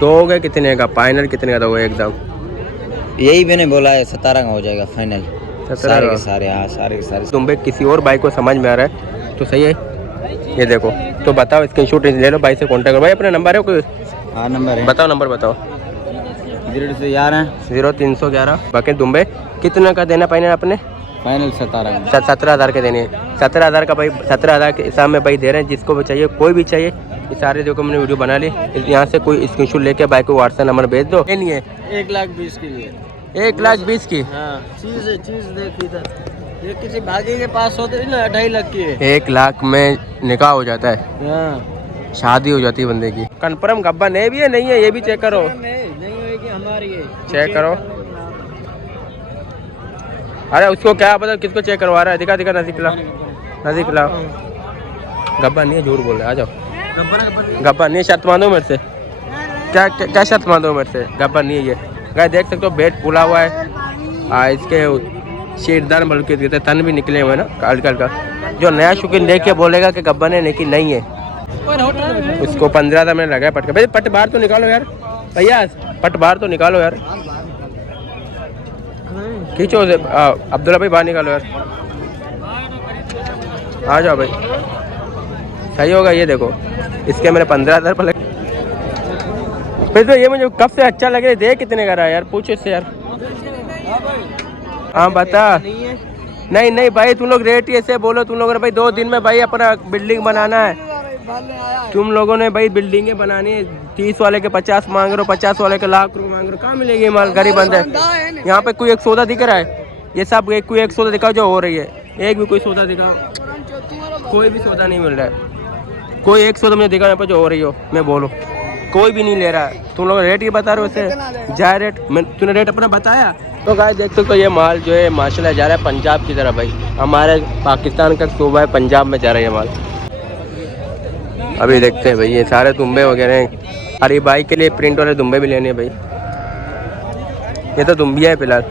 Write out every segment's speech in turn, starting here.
दोगे कितने का? फाइनल कितने का दोगे एकदम? यही मैंने बोला है 17 का हो जाएगा फाइनल। 17 सारे का? के सारे, हाँ सारे के सारे। तुम पे किसी और बाइक को समझ में आ रहा है तो सही है, ये देखो तो बताओ, स्क्रीनशॉट ले लो, भाई से कांटेक्ट करो। भाई अपना नंबर है कोई? हाँ नंबर है, बताओ नंबर बताओ। 0311 बाकी दुम्बे कितने का देना फाइनल आपने? फाइनल 17 17,000 के देने हैं। 17,000 का भाई, 17,000 के हिसाब में भाई दे रहे हैं। जिसको भी चाहिए, कोई भी चाहिए, ये सारे देखो मैंने वीडियो बना ली। यहाँ से कोई स्क्रीनशॉट लेके बाइक को व्हाट्सएप नंबर भेज दो। ये नहीं है 1,20,000 के लिए। 1,20,000 की? हाँ चीज देख इधर, ये किसी भागे के पास होते ना 2.5 लाख की है। 1 लाख में निकाह हो जाता है, हाँ शादी हो जाती है बंदे की। कन्फर्म गब्बा नहीं भी है, नहीं है ये भी चेक करो, नहीं होगी हमारी है, चेक करो। अरे उसको क्या पता किसको चेक करवा रहा है? दिखा दिखा, नजदीक ला। गब्बा नहीं है, झूठ बोल रहे। आ जाओ, गब्बा नहीं है। शर्त मानो मेरे से, क्या शर्त मानो मेरे से? गब्बा नहीं है ये। गाय देख सकते हो, बेड फूला हुआ है। इसके शेरदार बल्कि देते, तन भी निकले हुए ना हल्का हल्का। जो नया शौकीन देख के बोलेगा कि गब्बा ने लेकिन नहीं है, उसको 15,000 में लगा पट के। भाई पट बाहर तो निकालो यार भैया, पट बाहर तो निकालो यार, खींचो से। अब्दुल्ला भाई बाहर निकालो यार, आ जाओ भाई, सही होगा। ये देखो इसके मेरे 15,000 पर लगे। फिर तो ये मुझे कब से अच्छा लगे। दे कितने का रहा है यार? पूछो इससे यार। हाँ बता। नहीं भाई, तुम लोग रेट ऐसे बोलो। तुम लोगों ने भाई 2 दिन में भाई अपना बिल्डिंग बनाना है। तुम लोगों ने भाई बिल्डिंगें बनानी है। 30 वाले के 50 मांग रहे हो, 50 वाले के लाख रुपए मांग रहे हो। कहाँ मिलेगी माल? गरीब बंदे। यहाँ पे कोई एक सौदा दिख रहा है? ये सब कोई एक सौदा दिखाओ जो हो रही है। एक भी कोई सौदा दिखाओ, कोई भी सौदा नहीं मिल रहा है। कोई एक सौदा मुझे दिखाओ यहाँ पे जो हो रही हो, मैं बोलो। कोई भी नहीं ले रहा है। तुम लोग रेट ही बता रहे हो वैसे, जाए रेट। तूने रेट अपना बताया? तो गाइस देख सकते हो, ये माल जो है माशाल्लाह जा रहा है पंजाब की तरफ। भाई हमारे पाकिस्तान का सूबा है पंजाब में जा रहा है ये माल। अभी देखते हैं भाई, ये सारे दुम्बे वगैरह हैं। अरे बाइक के लिए प्रिंट वाले दुम्बे भी लेने हैं भाई। ये तो दुम्बिया है फिलहाल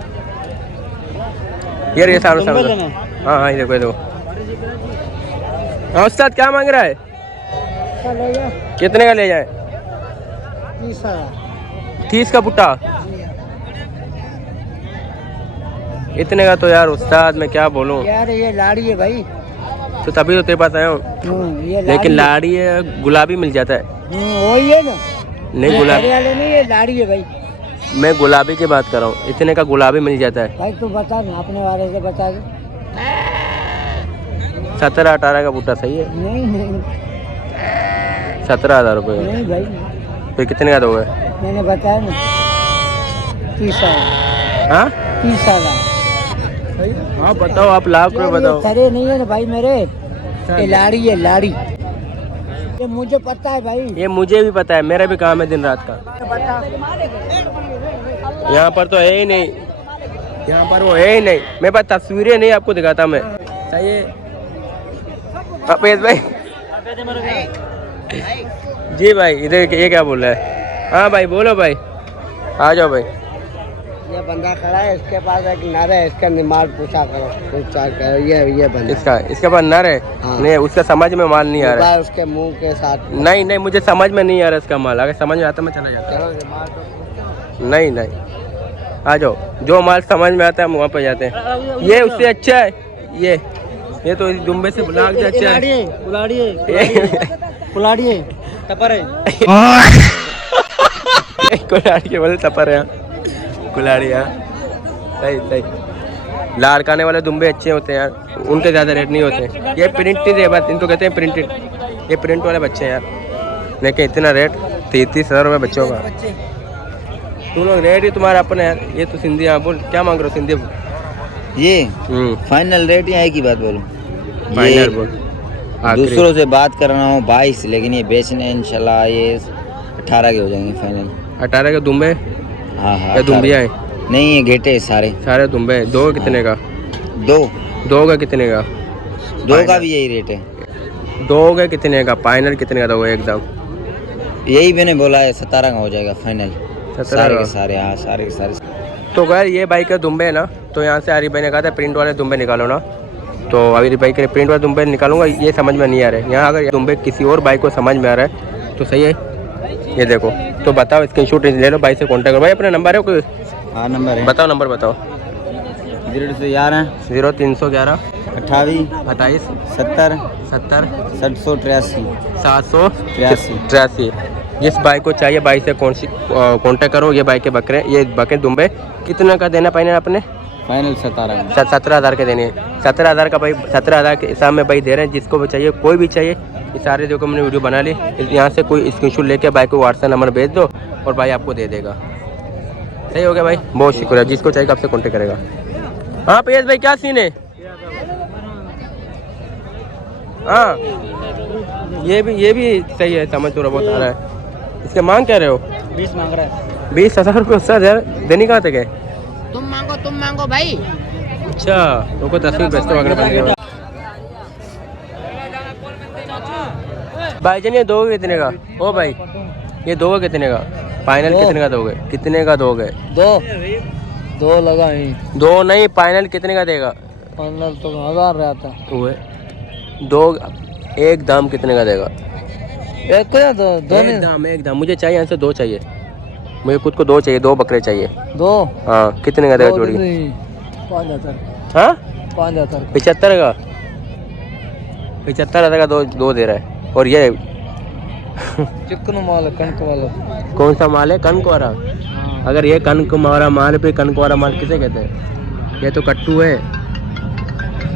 यार, ये सारे सामने। हाँ ये देखो, ये देखो। हाँ उस्ताद क्या मांग रहा है? कितने का ले जाए? 30 का पुट्टा। इतने का तो यार उस्ताद मैं क्या बोलूं यार, ये लाड़ी है भाई, तो तभी तो तेरे पास आया हूँ। लेकिन लाड़ी है, गुलाबी मिल जाता है। वही है ना? नहीं गुलाबी नहीं, ये लाड़ी है भाई। मैं गुलाबी की बात कर रहा हूँ। इतने का गुलाबी मिल जाता है भाई। तू बता ना, अपने बारे से बता दे। 17-18 का पुट्टा सही है? नहीं 17,000 रुपये। नहीं भाई, फिर कितने का दोगे? मैंने बताया ना 30,000। हाँ 30,000। हाँ बताओ, आप लाख रुपये बताओ। सरे नहीं है ना भाई मेरे, ये लाड़ी है लाड़ी। ये मुझे पता है भाई, ये मुझे भी पता है, मेरा भी काम है दिन रात का। यहाँ पर तो है ही नहीं, यहाँ पर वो है ही नहीं। मेरे पास तस्वीरें नहीं, आपको दिखाता मैं। सही है अपेश भाई? जी भाई, इधर ये क्या बोल रहा है? हाँ भाई बोलो भाई, आ जाओ भाई। ये बंदा खड़ा है, इसके पास एक नर है, इसका निमाल पूछा करो, पूछा करो। ये बंदा इसके पास नर है? हाँ। नहीं, उसका समझ में माल नहीं आ रहा है। उसके मुंह के साथ। नहीं मुझे समझ में नहीं आ रहा इसका माल। अगर समझ में आता मैं चला जाता। नहीं आ जाओ, जो माल समझ में आता है हम वहाँ पे जाते हैं। ये उससे अच्छा है, ये तो इस दुम्बे से लाख से अच्छा है। कुलाड़ी है टपर है। कुलाड़ी के बोले टपर है, कुलाड़ी। हाँ सही। लारकाने वाले दुम्बे अच्छे होते हैं यार, उनके ज़्यादा रेट नहीं होते। ये प्रिंटेड है बात, इनको कहते हैं प्रिंटेड। ये प्रिंट वाले बच्चे हैं यार, लेकिन इतना रेट 33,000 रुपये बच्चों का। तुम लोग रेट ही तुम्हारा अपने यार। ये तो सिंधी। हाँ बोल, क्या मांग रहे हो सिंधी? ये फाइनल रेट या एक ही बात बोलूं? फाइनल बोल। दूसरों से बात कर रहा हूँ 22, लेकिन ये बेचने इंशाल्लाह ये 18 के हो जाएंगे फाइनल। 18 के दुम्बे? हाँ दुम्बिया है? नहीं, ये घेटे सारे दुम्बे। दो कितने का? दो का कितने का? 2 का भी यही रेट है। 2 का कितने का? फाइनल कितने का दोगे एकदम? यही मैंने बोला है 17 का हो जाएगा फाइनल। 17 का? सारे हाँ सारे के सारे। तो खैर ये बाइक के दुम्बे है ना, तो यहाँ से आरिफ भाई ने कहा था प्रिंट वाले दुम्बे निकालो ना, तो आरिफ भाई के प्रिंट वाले दुम्बे निकालूंगा। ये समझ में नहीं आ रहे। यहाँ अगर दुम्बे किसी और बाइक को समझ में आ रहा है तो सही है, ये देखो। तो बताओ, स्क्रीनशॉट ले लो, भाई से कांटेक्ट करो। भाई अपना नंबर है कोई? हाँ नंबर है, बताओ नंबर बताओ। 0311 0311 28 28 70 70 783 783। जिस भाई को चाहिए भाई से कांटेक्ट करो। ये भाई के बकरे, ये बकरे दुम्बे कितने का देना पाएंगे आपने? फाइनल 17 17,000 के देने। 17,000 का भाई, 17,000 के हिसाब में भाई दे रहे हैं। जिसको भी चाहिए, कोई भी चाहिए, ये सारे देखो मैंने वीडियो बना ली। यहाँ से कोई स्क्रीनशॉट लेके भाई को व्हाट्सएप नंबर भेज दो और भाई आपको दे देगा। सही हो गया भाई, बहुत शुक्रिया। जिसको चाहिए आपसे कॉन्टेक्ट करेगा। हाँ पीएस भाई क्या सीन है? हाँ ये भी सही है, समझ थोड़ा बहुत आ रहा है। इसके मांग क्या रहे हो? 20 मांग रहा है। 20,000 रुपये उससे यार देने कहाँ तक है? तुम मांगो भाई। अच्छा रुको, 10 पैसे वगैरह बन गए भाई। ये दोगे कितने का? ओ भाई ये दोगे कितने का? फाइनल कितने का दोगे? कितने का दोगे? दो लगा ही। दो नहीं, फाइनल कितने का देगा? फाइनल तो 1000 रहता। वो दो, एक दाम कितने का देगा? एक को या दो? एक दाम मुझे चाहिए, यहाँ से दो चाहिए मुझे, खुद को दो चाहिए, 2 बकरे चाहिए। दो? हाँ कितने का देगा जोड़ी? 5,000। हाँ 5,000। 75 का? 75,000 का दो दे रहा है। और ये चिकन माल है, कनक वाला। कौन सा माल है? कनक वाला। अगर ये कनक वाला माल पे, कनक वाला माल किसे कहते हैं? ये तो कट्टू है।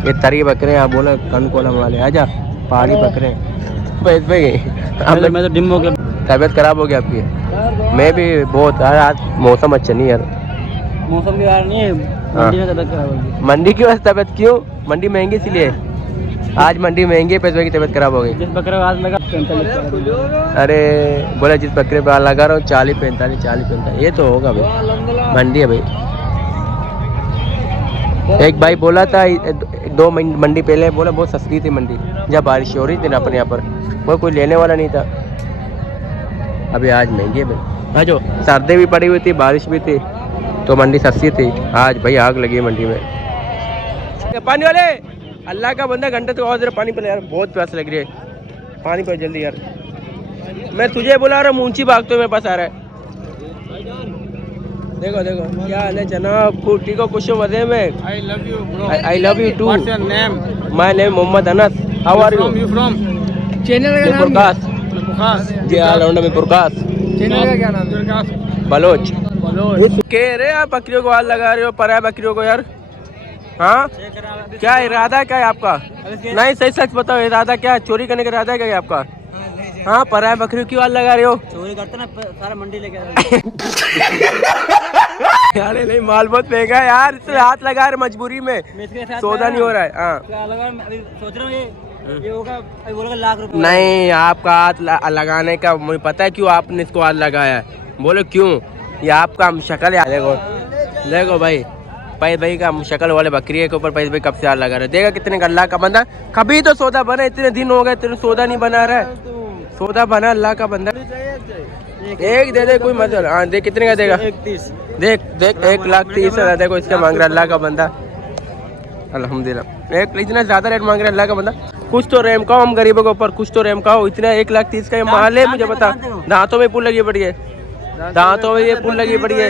ये तरी बकरे, आप बोले कनक वाला माल है। आजा पहाड़ी बकरे भाई। मैं तो डिम हो गया, तबीयत खराब हो गया आपकी। मैं भी बहुत, आज मौसम अच्छा नहीं यार। मौसम की बात नहीं है, मंडी में तबीयत खराब होगी। मंडी की वजह तबीयत क्यों? मंडी महंगी इसलिए। आज मंडी महंगी है, पैसे की तबीयत खराब हो गई। जिस बकरे को आज लगा 45। अरे बोला जिस बकरे पे लगा रहा हूँ 40-45 ये तो होगा भाई, मंडी है भाई। एक भाई बोला था 2 मंडी पहले, बोला बहुत सस्ती थी मंडी, जब बारिश हो रही थी ना अपने यहाँ पर, कोई लेने वाला नहीं था। अभी आज महंगी है भाई। हाँ जो सर्दी भी पड़ी हुई थी, बारिश भी थी, तो मंडी सस्ती थी। आज भाई आग लगी है मंडी में। पानी वाले, अल्लाह का बंदा घंटे तो और जरा पानी पिला यार, बहुत प्यास लग रही है। पानी पिला जल्दी यार। मैं तुझे बुला रहा हूँ, ऊंची भागते हुए मेरे पास आ रहा है। देखो देखो क्या हाल है जनाब, ठीक हो? खुश हो? मजे में? I love you too. My name Mohammad Anas. How are you? Channel का प्रकाश जी, ऑलराउंडर में प्रकाश। चैनल का क्या नाम है? बलोच। कह रहे आप बकरियों को हाथ लगा रहे हो, पराया बकरियों को यार। हाँ क्या इरादा क्या है आपका? नहीं सही सच बताओ, इरादा क्या है? चोरी करने का इरादा क्या है आपका? हाँ पराया बकरियों क्यों हाथ लगा रहे हो? चोरी करते ना, सारा मंडी लेके यार नहीं, माल बहुत महंगा है यार, इससे हाथ लगा रहे मजबूरी में, सौदा नहीं हो रहा है। हाँ सोच रहा हूँ ये होगा, बोलेगा लाख रुपए। नहीं, आपका हाथ लगाने का मुझे पता है क्यों आपने इसको हाथ लगाया है। बोलो क्यों? ये आपका शक्ल है। देखो देखो भाई, पैस भाई का शक्ल वाले बकरी के ऊपर पैस भाई कब से हाथ लगा रहे। देखा कितने अल्लाह का बंदा, कभी तो सौदा बना, इतने दिन हो गए तेरे सौदा नहीं बना रहा है। सौदा बना अल्लाह का बंदा। एक दे दे कोई मतलब। हाँ देख कितने का देगा? 130। देख देख 1,30,000 देखो इसके मांग रहा अल्लाह का बंदा। अल्हम्दुलिल्लाह, एक इतना ज्यादा रेट मांग रहा है अल्लाह का बंदा। कुछ तो रेम का हो हम गरीबों के ऊपर, कुछ तो रेम का हो। इतना 1,30,000 का ये माल है, मुझे बता। दांतों में पुल लगी पड़ी है, दांतों में ये पुल लगी पड़ी है।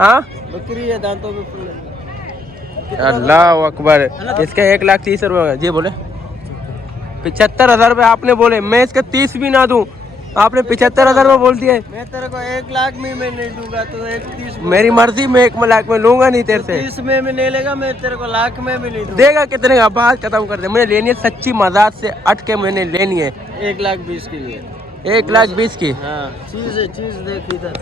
हाँ बकरी है, दांतों में पुल। अल्लाह अकबर। इसके 1,30,000 रुपये जी बोले। 75,000 रुपये आपने बोले, मैं इसके 30 भी ना दूं, आपने 75,000 रुपये बोल दिए। मैं तेरे को 1 लाख में मैं नहीं दूंगा, तो 1,30 मेरी मर्जी, मैं 1 लाख में लूंगा नहीं तेरे से। 30 में भी नहीं लेगा, मैं तेरे को लाख में भी नहीं दूंगा। देगा कितने का? बात खत्म कर दे। मुझे लेनी है सच्ची मजाक से अट के, मैंने लेनी है 1,20,000 के लिए। 1,20,000 की। हाँ चीज है, चीज देख इधर,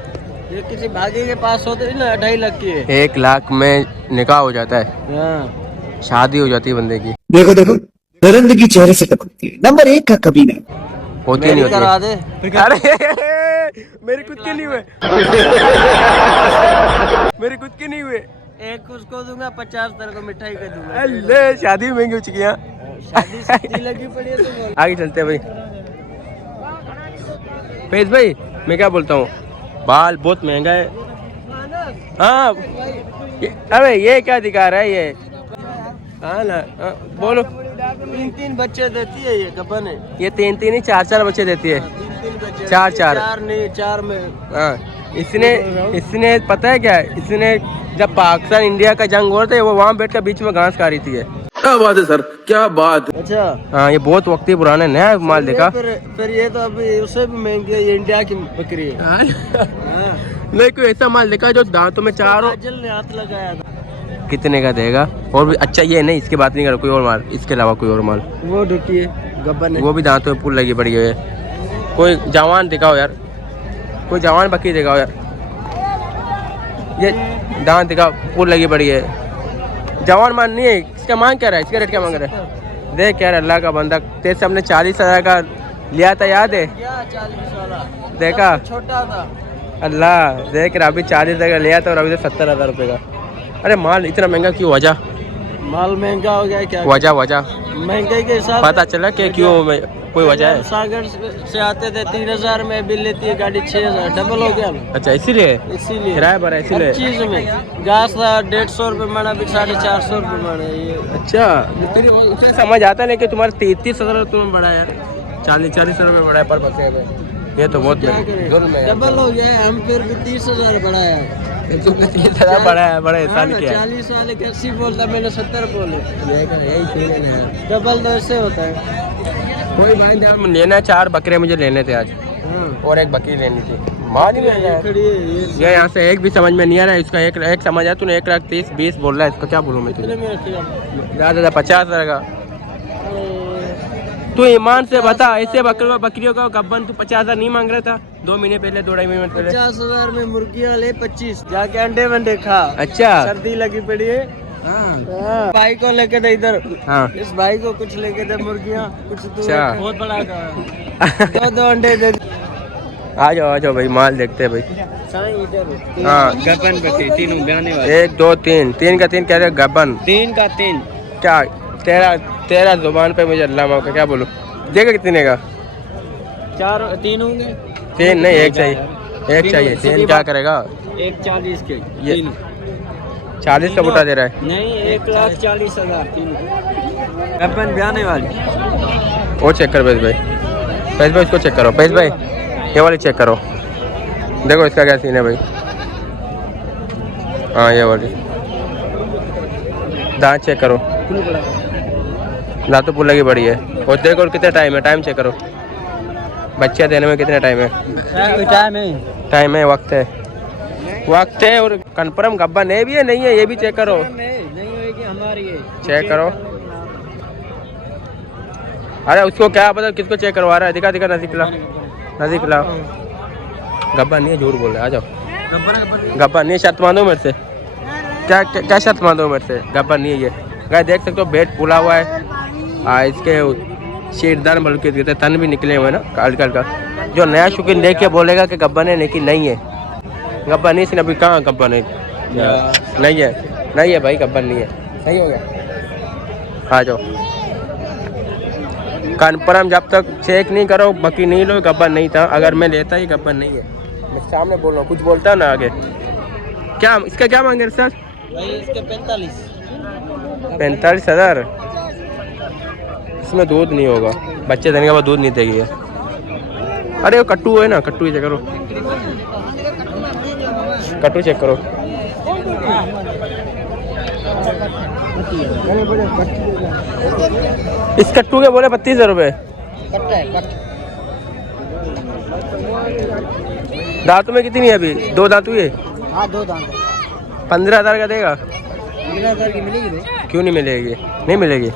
ये किसी भागे के पास होते ना 2.5 लाख की है। 1 लाख में निकाह हो जाता है, हाँ शादी हो जाती है बंदे की। देखो देखो दरिंदगी चेहरे से टपकती है। नंबर 1 का कबीना होती नहीं होती करा है। दे। अरे मेरे खुद के नहीं हुए मेरे खुद के नहीं हुए। एक उसको दूंगा, 50 तेरे को मिठाई का दूंगा। अल्ले शादी महंगी हो चुकी है। शादी सस्ती लगी पड़ी है तो बोल। आगे चलते हैं भाई। फैज भाई मैं क्या बोलता हूँ, बाल बहुत महंगा है। हाँ अरे ये क्या दिखा रहा है ये? हाँ ना, बोलो। 3 बच्चे देती है ये, गबन है। ये 3 ही 4 बच्चे देती है। 3 चार चार चार नहीं, चार में हाँ इसने पता है क्या है? इसने जब पाकिस्तान इंडिया का जंग हो रहा था वो वहाँ बैठ कर बीच में घास खा रही थी ये। क्या बात है सर, क्या बात। अच्छा। हाँ ये बहुत वक्ती पुराने नया माल देखा। फिर ये तो अभी उससे भी महंगी है, ये इंडिया की बकरी है। हाँ। हाँ। नहीं कोई ऐसा माल देखा जो दांतों में चार हो। काजल ने हाथ लगाया था। कितने का देगा? और भी अच्छा ये नहीं, इसकी बात नहीं कर, कोई और माल, इसके अलावा कोई और माल। वो ढुकी है गब्बर ने, वो भी दांतों में पुल लगी पड़ी है। कोई जवान दिखाओ यार, कोई जवान बकरी दिखाओ यार। ये दांत दिखाओ, पुल लगी पड़ी है। जवान माल नहीं है। इसका मांग क्या रहा है? इसका रेट क्या मांग रहा है? देख यार अल्लाह का बंदा, तेरे से हमने 40,000 का लिया था, याद है? 40 वाला देखा? छोटा था। अल्लाह देख रहा, अभी 40,000 का लिया था और अभी तो 70,000 रुपये का। अरे माल इतना महंगा क्यों? वजह माल महंगा हो गया क्या? वजह महंगाई के हिसाब पता चला कि क्यों? कोई वजह है? सागर से आते थे 3,000 में, बिल लेती है गाड़ी 6,000, डबल हो गया। अच्छा इसीलिए इसीलिए किराया भरा, इसीलिए चीज में घास था 150 रुपये माना, अभी 450 रुपये माना ये। अच्छा तेरी उसे समझ आता है, लेकिन तुम्हारे 33,000 तुम्हें बढ़ा यार, 40,000 रुपये बढ़ा है पर बकरे में। ये तो बहुत जुल्म है। डबल हो गया है, हम फिर भी 30,000 बढ़ाया। 30,000 बढ़ा है, बड़ा एहसान किया है। 40 वाले के 80 बोलता, मैंने 70 बोले। यही चीज़ है यार। डबल तो ऐसे होता है। कोई भाई यार लेना, 4 बकरे मुझे लेने थे आज, और एक बकरी लेनी थी। माल ही नहीं है खड़ी है ये यहाँ से, एक भी समझ में नहीं आ रहा है इसका। एक समझ आया तूने, 1,30,000 20 बोल रहा है, इसका क्या बोलूँ मैं तुझे? ज़्यादा 50,000 का। तू ईमान से बता, ऐसे बकरियों का गब्बन तू 50,000 नहीं मांग रहा था 2 महीने पहले, 2-2.5 महीने पहले? 50,000 में मुर्गियाँ ले 25, जाके अंडे वंडे खा। अच्छा सर्दी लगी पड़ी है। हाँ। भाई को लेके दे इधर। हाँ इस भाई को कुछ लेके दे, मुर्गियाँ कुछ तू। अच्छा। बहुत बड़ा था। दो अंडे दे। आ जाओ भाई, माल देखते हैं भाई। इधर हाँ गबन बकरी, तीनों ब्याने वाले। 1 2 3, 3 का 3 कह रहे गब्बन। 3 का 3 क्या तेरा जुबान पे मुझे अल्लाह माफ का क्या बोलूं? देगा कितने का? 3 होंगे। 3 नहीं, एक चाहिए, एक चाहिए। 3 क्या करेगा? 1,40 के ये 40 का बुटा दे रहा है। नहीं, 1,40,000 तीन। अपन ब्याने वाली। वो चेक कर पैस भाई, इसको चेक करो पैस भाई, ये वाली चेक करो, देखो इसका क्या सीन है भाई। हाँ ये वाली दांत चेक करो, दांतों पुल लगी बड़ी है। और देखो कितना टाइम है, टाइम चेक करो, बच्चे देने में कितना टाइम है? टाइम है, वक्त है। और कन्फर्म गब्बन है भी है नहीं है, ये भी चेक करो। नहीं होगी हमारी है। चेक करो। अरे उसको क्या पता किसको चेक करवा रहा है? दिखा नजदीक ला। गब्बन नहीं है, झूठ बोल रहा है। आ जाओ, गब्बन नहीं है। शर्त मानो मेरे से, क्या शर्त मानो मेरे से? गब्बन नहीं है ये। गाय देख सकते हो, बेड फूला हुआ है। इसके शेरदान बल्कि तन भी निकले हुए ना हल्का हल्का। जो नया शौकीन देख के बोलेगा कि गब्बन है, लेकिन नहीं है। गब्बन नहीं, इसने अभी कहाँ गब्बन है? नहीं है भाई, गब्बन नहीं है। सही हो गया। आ जाओ, कन्फर्म जब तक चेक नहीं करो बाकी नहीं लो, गब्बन नहीं था। अगर मैं लेता ही गब्बन नहीं है, मैं सामने बोल रहा हूँ, कुछ बोलता ना आगे। क्या इसका क्या मांगे सर? भाई इसके 45,000। इसमें दूध नहीं होगा, बच्चे देने के बाद दूध नहीं देगी। अरे वो कट्टू है ना, कट्टू ही चेक करो, कट्टू चेक करो। इस कट्टू के बोले 32,000 रुपये। दांतों में कितनी है अभी? 2 दांत हुए। हाँ 2 दांत। 15,000 का देगा? 15,000 की मिलेगी भाई? क्यों नहीं मिलेगी? नहीं मिलेगी।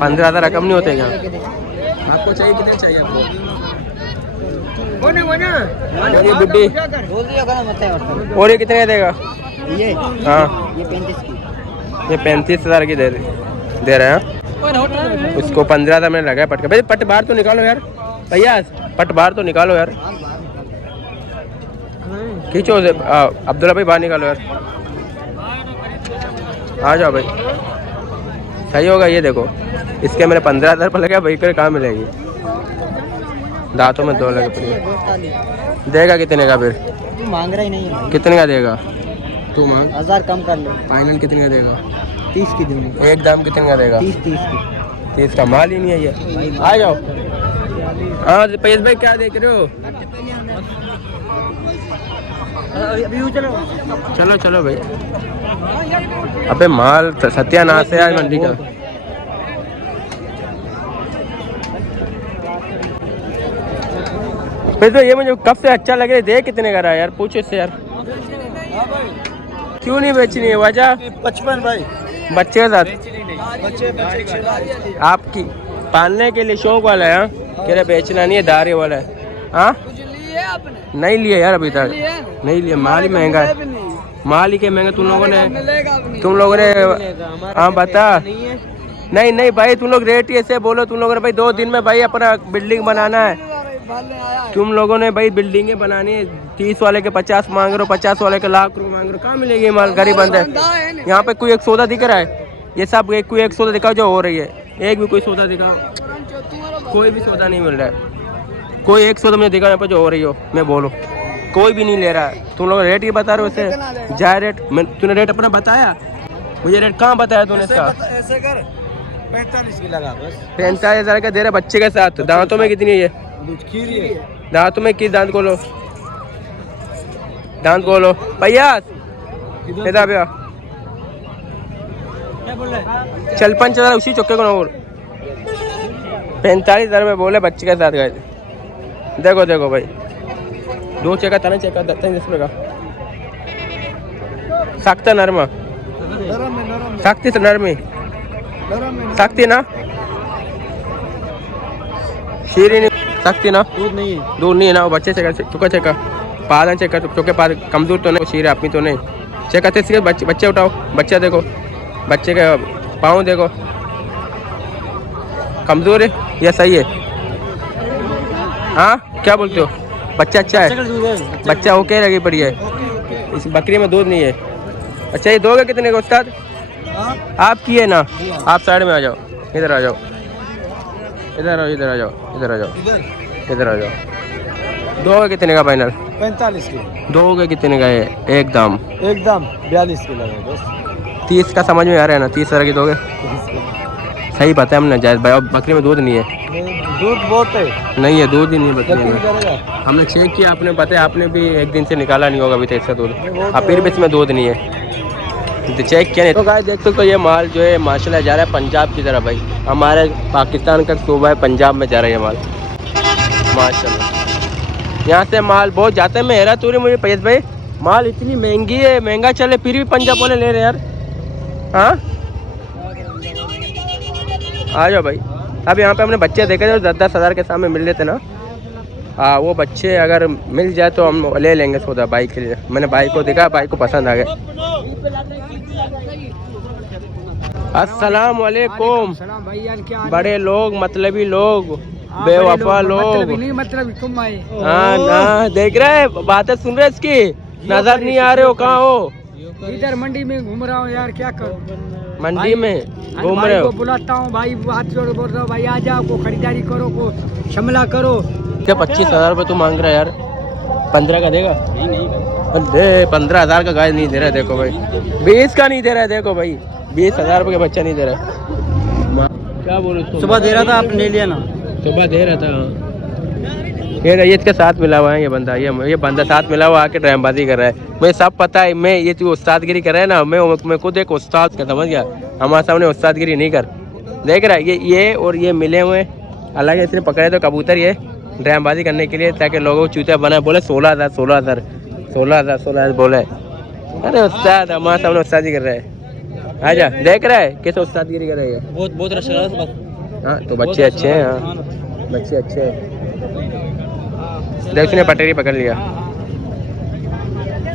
15,000 रकम नहीं होते क्या? आपको चाहिए, कितने चाहिए आपको? ये बुड्ढी बोल दिया कहाँ मत है। और ये कितने का देगा? ये हाँ ये 35 की। ये 35,000 की दे रहे हैं। उसको 15,000 में लगा है पट का। भाई पट बाहर तो निकालो यार भैया, पट बाहर तो निकालो यार, खींचो उसे। अब्दुल्ला भाई बाहर निकालो यार, आ जाओ भाई। सही होगा। ये देखो, इसके मेरे 15,000 रुपये लगे, भाई कर कहाँ मिलेगी? दांतों में 2 लगे पड़े। देगा कितने का फिर? तू मांग रहा ही नहीं है। कितने का देगा तू? मांग 1000 कम कर लो। फाइनल कितने का देगा? 30 की दूंगा। एक दाम कितने का देगा? 30 की। 30 का माल ही नहीं है ये। आ जाओ। हाँ पयस भाई क्या देख रहे हो? चलो चलो भाई। अबे माल सत्यानाश है आज मंडी का। फिर तो ये मुझे कब से अच्छा लग रहा है। देख कितने का रहा है यार, पूछो इससे यार। क्यों नहीं बेचनी है वजह? 55 भाई। बच्चे के साथ बच्चे आपकी पालने के लिए शौक वाला है? हाँ कह रहे बेचना नहीं है, दारे वाला है। हाँ नहीं लिया यार अभी तक नहीं लिया। माल ही महंगा है, माल ही के महंगा। तुम लोगों ने हाँ बता। नहीं नहीं भाई तुम लोग रेट ही ऐसे बोलो। तुम लोगों ने भाई 2 दिन में भाई अपना बिल्डिंग बनाना है। तुम लोगों ने भाई बिल्डिंगें बनानी है। 30 वाले के 50 मांग रहे हो, 50 वाले के लाख रुपए मांग रहे हो। कहाँ मिलेगी माल? गरीब बंद है। यहाँ पे कोई एक सौदा दिख रहा है? ये सब कोई एक सौदा दिखाओ जो हो रही है। एक भी कोई सौदा दिखाओ। कोई भी सौदा नहीं मिल रहा है। कोई एक सौदा मुझे दिखाओ यहाँ पे जो हो रही हो। मैं बोलो कोई भी नहीं ले रहा है। तुम लोग रेट ही बता रहे हो वैसे जाए रेट। तूने रेट अपना बताया मुझे? रेट कहाँ बताया तूने इसका? ऐसे कर 45 की लगा बस। 45,000 का दे रहा बच्चे के साथ। दांतों में कितनी है ये? दांतों में किस दांत खोलो? दांत खोलो भैया। भैया चल 5,000 उसी चौके को ना। और 45,000 में बोले बच्चे के साथ गए। देखो देखो भाई 2 चेका तना चेका 10 रुपये का। सख्त नरमा सख्ती से नरमी सख्ती ना शीरी नहीं सख्ती ना। दूध नहीं है ना। वो बच्चे चेका चुका चेका पालन चेका चुके पाल कमजोर तो नहीं। शीर अपनी तो नहीं चेका थे। बच्चे उठाओ। बच्चा देखो बच्चे के पाँव देखो कमजोर है या सही है? हाँ क्या बोलते हो? बच्चा अच्छा है? बच्चा ओके लगी पड़ी है। इस बकरी में दूध नहीं है। अच्छा ये दोगे कितने का उस्ताद? आपकी है ना? आप साइड में आ जाओ। इधर आ जाओ। इधर आओ इधर आ जाओ इधर आ जाओ इधर आ जाओ। दोगे कितने का फाइनल? 45 की। दोगे कितने का है? एकदम 42 की लगा बस। 30 का समझ में आ रहा है ना? 30,000 की दोगे? सही पता है हमने जायज़ भाई। और बकरी में दूध नहीं है। दूध बहुत है। नहीं है दूध ही नहीं बकरी में। हमने चेक किया। आपने बताया आपने भी एक दिन से निकाला नहीं होगा अभी तक इसका दूध। अब फिर भी इसमें दूध नहीं है। चेक किया नहीं तो गाय देख सकते हो। ये माल जो है माशाल्लाह जा रहा है पंजाब की तरफ भाई। हमारे पाकिस्तान का सूबा है पंजाब में जा रहा है ये माल माशाल्लाह। यहाँ से माल बहुत जाता है। मैं हैरान हो रही मुझे पयस भाई माल इतनी महंगी है। महंगा चले फिर भी पंजाब वाले ले रहे यार। हाँ आ जाओ भाई। अब यहाँ पे हमने बच्चे देखे थे 10-10 हज़ार के सामने मिल रहे थे ना। हाँ वो बच्चे अगर मिल जाए तो हम ले लेंगे सौदा बाइक के लिए। मैंने बाइक को देखा, बाइक को पसंद आ गया। अस्सलाम वालेकुम। बड़े लोग मतलबी लोग बेवफा लोग। मतलब तुम आए। हाँ ना देख रहे बातें सुन रहे इसकी। नजर नहीं आ रहे हो? कहाँ हो? इधर मंडी में घूम रहा हूँ यार क्या करूँ। मंडी में घूम रहे हो? बुलाता हूँ भाई हाथ जोड़ बोल रहा हूँ भाई आ जाओ को खरीदारी करो को शमला करो। क्या 25,000 रुपये तू मांग रहा है यार? 15 का देगा? नहीं 15,000 का गाय नहीं दे रहा है। देखो भाई 20 का नहीं दे रहा है। देखो भाई 20,000 रुपये का बच्चा नहीं दे रहा है। क्या बोलूँ सुबह दे रहा था आपने लिया ना? सुबह दे रहा था। ये इसके साथ मिला हुआ है ये बंदा साथ मिला हुआ आके ड्रामेबाजी कर रहा है। मुझे सब पता है। मैं ये तू उस्तादगिरी कर रहा है ना। मैं खुद एक उस्ताद का समझ गया। हमारे सामने उस्तादगिरी नहीं कर। देख रहा है ये और ये मिले हुए अलग है। इसने पकड़े तो कबूतर ये ड्रामेबाजी करने के लिए ताकि लोगों को चूतिया बनाए। बोले 16,000 बोले। अरे उस्ताद हमारे सामने उस्तादी कर रहा है। आजा देख रहा है कैसे उस्तादगिरी कर रही है। बहुत रश है। हाँ तो बच्चे अच्छे हैं। हाँ बच्चे अच्छे हैं। देख उसने पटरी पकड़ लिया।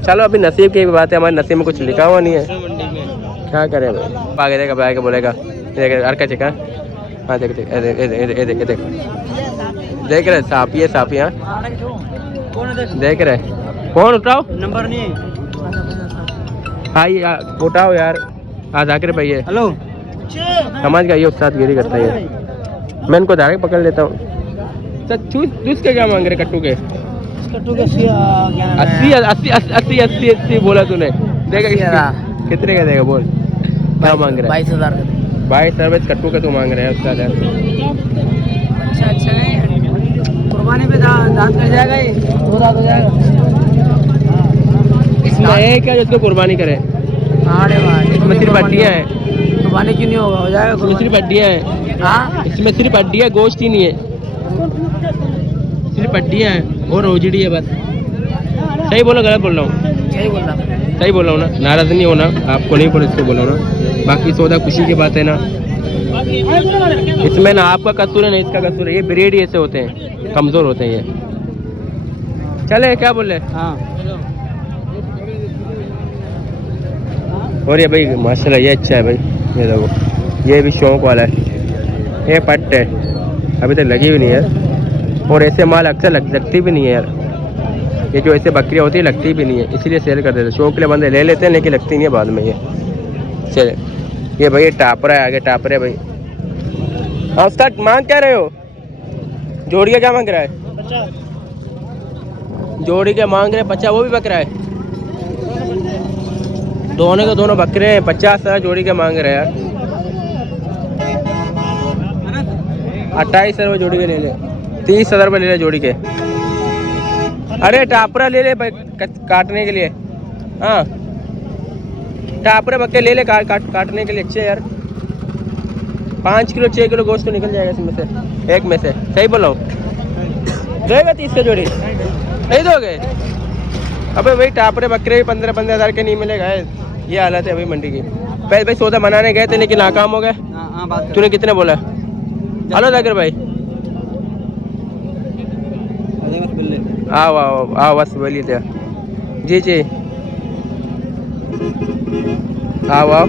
चलो अभी नसीब की बात है। हमारे नसीब में कुछ लिखा हुआ नहीं है। क्या करें भाई? आगे देगा आगे बोलेगा अर का चिका। हाँ देख देख रहे साफी है साफी। हाँ देख रहे फोन उठाओ। नंबर नहीं है। हाँ उठाओ यार। हाँ जाकर भाई है। हेलो समझ गया ये उस्तादगिरी करता है। मैं इनको डायरेक्ट पकड़ लेता हूँ। दूस के क्या मांग रहे कट्टू के? 80 बोला तूने। देगा कितने का देगा बोल? क्या मांग रहा है? 22,000 कट्टू का तू मांग रहा है उसका। कुर्बानी पे दांत कर जाएगा, ये दो दांत हो जाएगा। इसमें है क्या जिसको कुर्बानी करे? अरे भाई इसमें सिर्फ हड्डियाँ हैं, कुर्बानी क्यों नहीं होगा, हो जाएगा इसमें कुर्बानी। सिर्फ हड्डियाँ हैं, हाँ इसमें सिर्फ हड्डियाँ, गोश्त ही नहीं है, सिर्फ हड्डियाँ हैं और रोजड़ी है बस। सही बोलो गलत बोल रहा हूँ? सही बोल रहा। सही बोल रहा हूँ ना? नाराज नहीं होना, आपको नहीं बोला, इसको बोला ना। बाकी सौदा खुशी की बात है ना, इसमें ना आपका कसूर है ना इसका कसूर है। ये ब्रीड ही ऐसे होते हैं, कमज़ोर होते हैं ये। चले क्या बोल रहे? हाँ और ये भाई माशाल्लाह ये अच्छा है भाई, ये देखो ये भी शौक वाला है, ये पट्ट है, अभी तक लगी भी नहीं है। और ऐसे माल अक्सर लगती भी नहीं है यार, ये जो ऐसे बकरियाँ होती है लगती भी नहीं है, इसीलिए सेल कर देते। शौक के लिए बंदे ले लेते हैं लेकिन लगती नहीं है बाद में ये। चले ये भाई ये टापरा है, आगे टापरे भाई। हाँ उसका मांग क्या रहे हो? जोड़ी का क्या मांग रहा है? जोड़ी के मांग रहे 50, वो भी बकरा है। दोनों के दोनों बकरे हैं, 50,000 जोड़ी के मांग रहे हैं यार। 28,000 रुपये जोड़ी के ले ले, 30,000 रुपये ले ले जोड़ी के। अरे टापरा ले ले भाई काटने के लिए। हाँ टापरे बक्के ले ले काटने के लिए, अच्छे यार। 5 किलो 6 किलो गोश्त तो निकल जाएगा इसमें से, एक में से। सही बोला हूँ? देगा 30 का जोड़ी? नहीं दोगे? अबे भाई टापरे बकरे भी 15-15 हज़ार के नहीं मिलेगा, ये हालत है अभी मंडी की। पहले भाई सौदा बनाने गए थे लेकिन नाकाम हो गए। हाँ बात तूने कितने बोला? हेलो जाकिर भाई, आओ आओ आओ बस बोलिए थे। जी जी आओ आओ।